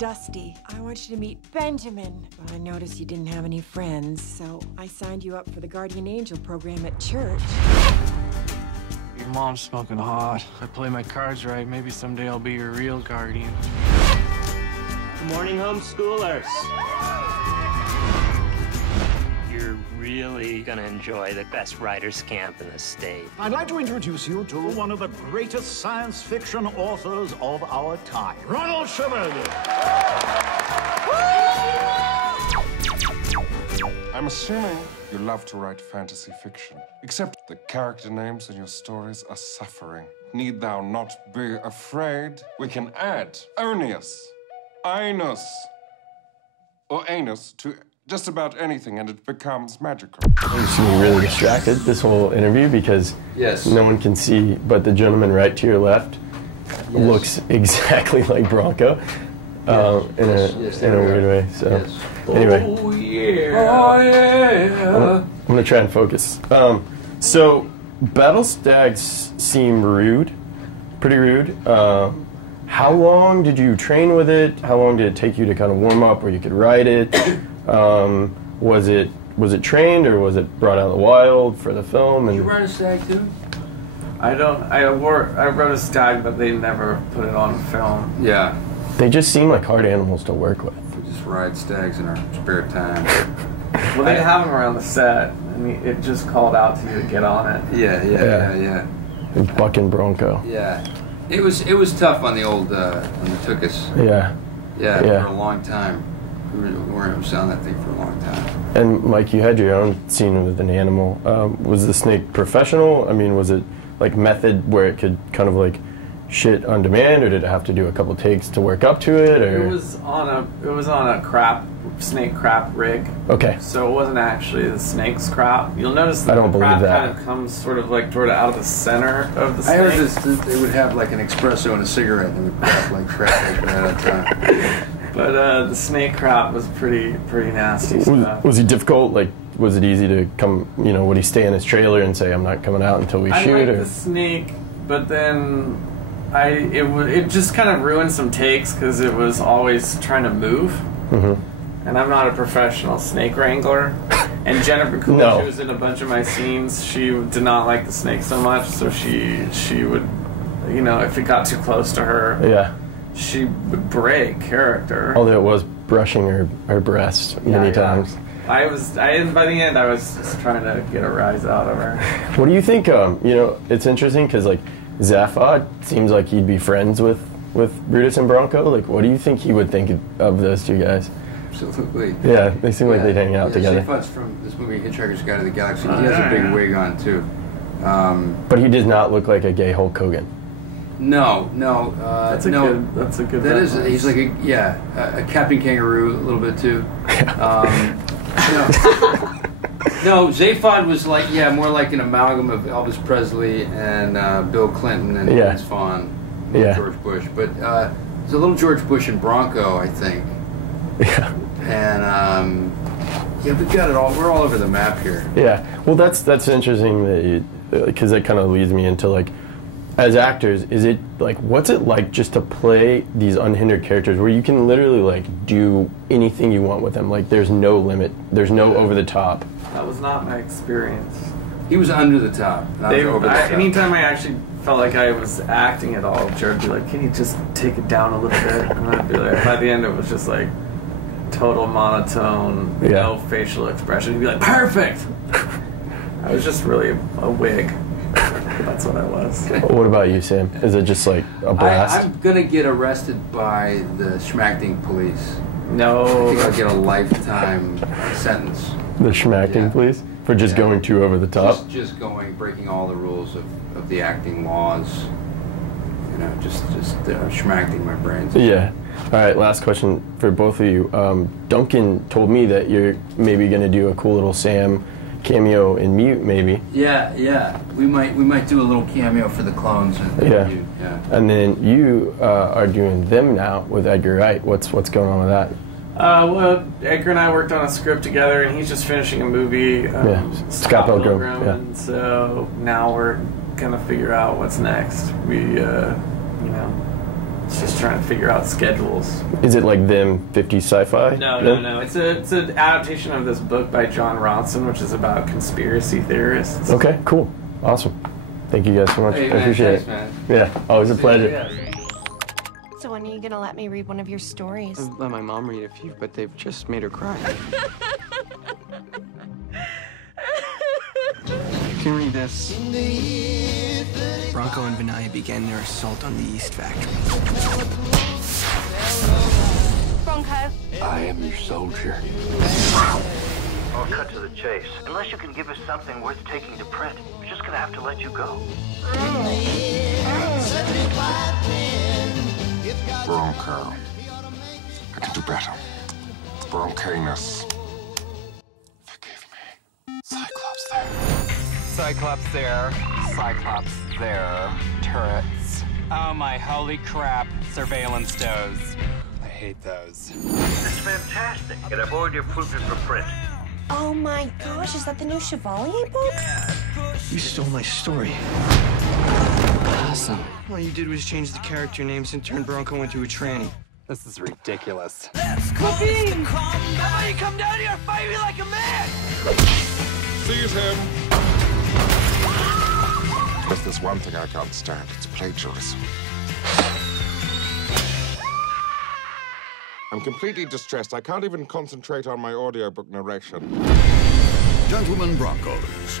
Dusty. I want you to meet Benjamin. Well, I noticed you didn't have any friends, so I signed you up for the Guardian Angel program at church. Your mom's smoking hot. If I play my cards right, maybe someday I'll be your real guardian. Good morning, homeschoolers. You're really gonna enjoy the best writers' camp in the state. I'd like to introduce you to one of the greatest science fiction authors of our time, Ronald Chevalier. I'm assuming you love to write fantasy fiction, except the character names in your stories are suffering. Need thou not be afraid? We can add Onius, Ainus, or Anus to just about anything, and it becomes magical. I'm just being really distracted this whole interview because no one can see, but the gentleman right to your left looks exactly like Bronco in a weird way. So anyway, I'm gonna try and focus. So battle stags seem rude, pretty rude. How long did you train with it? How long did it take you to kind of warm up where you could ride it? Was it trained or was it brought out of the wild for the film? Did you ride a stag too? I rode a stag, but they never put it on film. Yeah. They just seem like hard animals to work with. We just ride stags in our spare time. Well, they have them around the set, and it just called out to you to get on it. Yeah. Buck and Bronco. Yeah. It was tough on the old on the Tuckus. Yeah. For a long time. We weren't able to sound that thing for a long time. And Mike, you had your own scene with an animal. Was the snake professional? I mean, was it like method where it could kind of like shit on demand, or did it have to do a couple takes to work up to it? Or it was on a snake crap rig. Okay. So it wasn't actually the snake's crap. You'll notice that the crap kind of comes sort of like out of the center of the snake. I heard they would have like an espresso and a cigarette, and they would crap like crap right at a time. But the snake crap was pretty nasty stuff. Was he difficult? Like, was it easy to come? You know, would he stay in his trailer and say, "I'm not coming out until we shoot"? I liked the snake, but then it just kind of ruined some takes because it was always trying to move. Mm-hmm. And I'm not a professional snake wrangler. And Jennifer Coolidge, who was in a bunch of my scenes, she did not like the snake so much, so she would, you know, if it got too close to her, she would break character. Although it was brushing her breast many times. By the end, I was just trying to get a rise out of her. What do you think? You know, it's interesting because like Zaphod seems like he'd be friends with Brutus and Bronco. Like, what do you think he would think of those two guys? Absolutely. Yeah, they seem like they'd hang out together. Zaphod's from this movie Hitchhiker's Guide to the Galaxy. He has a big wig on too. But he does not look like a gay Hulk Hogan. No. That's a good. That is. He's like a Captain Kangaroo a little bit too. No, Zaphod was like more like an amalgam of Elvis Presley and Bill Clinton and Vince Vaughn, George Bush. But there's a little George Bush and Bronco, I think. Yeah. And we've got it all. We're all over the map here. Yeah. Well, that's interesting that because that kind of leads me into like, as actors, is it like what's it like just to play these unhindered characters where you can literally like do anything you want with them? Like there's no limit. There's no over the top. That was not my experience. He was under the top. Not over the top. Anytime I actually felt like I was acting at all, Jared would be like, "Can you just take it down a little bit?" And I'd be like, by the end it was just like total monotone, no facial expression. He'd be like, "Perfect." I was just really a wig. That's what I was. What about you, Sam? Is it just like a blast? I'm gonna get arrested by the schmacting police. No. I think I'll get a lifetime sentence. The schmacting police? For just going too over the top? Just breaking all the rules of the acting laws. You know, just schmacting my brains. Yeah. All right, last question for both of you. Duncan told me that you're maybe going to do a cool little Sam cameo in Mute, maybe. Yeah. We might do a little cameo for the clones in Mute. Yeah. And then you are doing Them now with Edgar Wright. What's going on with that? Well, Edgar and I worked on a script together, and he's just finishing a movie, Scott Pilgrim. And so now we're gonna figure out what's next. We, It's just trying to figure out schedules. Is it like them 50s sci-fi? No. It's an adaptation of this book by John Ronson, which is about conspiracy theorists. Okay, cool. Awesome. Thank you guys so much. Hey, I appreciate it. Man. Yeah, always a pleasure. Yeah. So when are you gonna let me read one of your stories? I've let my mom read a few, but they've just made her cry. You can read this. Bronco and Vinaya began their assault on the yeast factory. Bronco. I am your soldier. I'll cut to the chase. Unless you can give us something worth taking to print, we're just gonna have to let you go. Bronco. I can do better. Broncanus. Forgive me. Cyclops there. Cyclops there. Cyclops there. Turrets. Oh my holy crap. Surveillance does. I hate those. It's fantastic. And I've already approved it for print. Oh my gosh, is that the new Chevalier book? You stole my story. Awesome. All you did was change the character names and turn Bronco into a tranny. This is ridiculous. Sabine! How about you come down here and fight me like a man? Seize him! If there's one thing I can't stand, it's plagiarism. I'm completely distressed. I can't even concentrate on my audiobook narration. Gentlemen Broncos.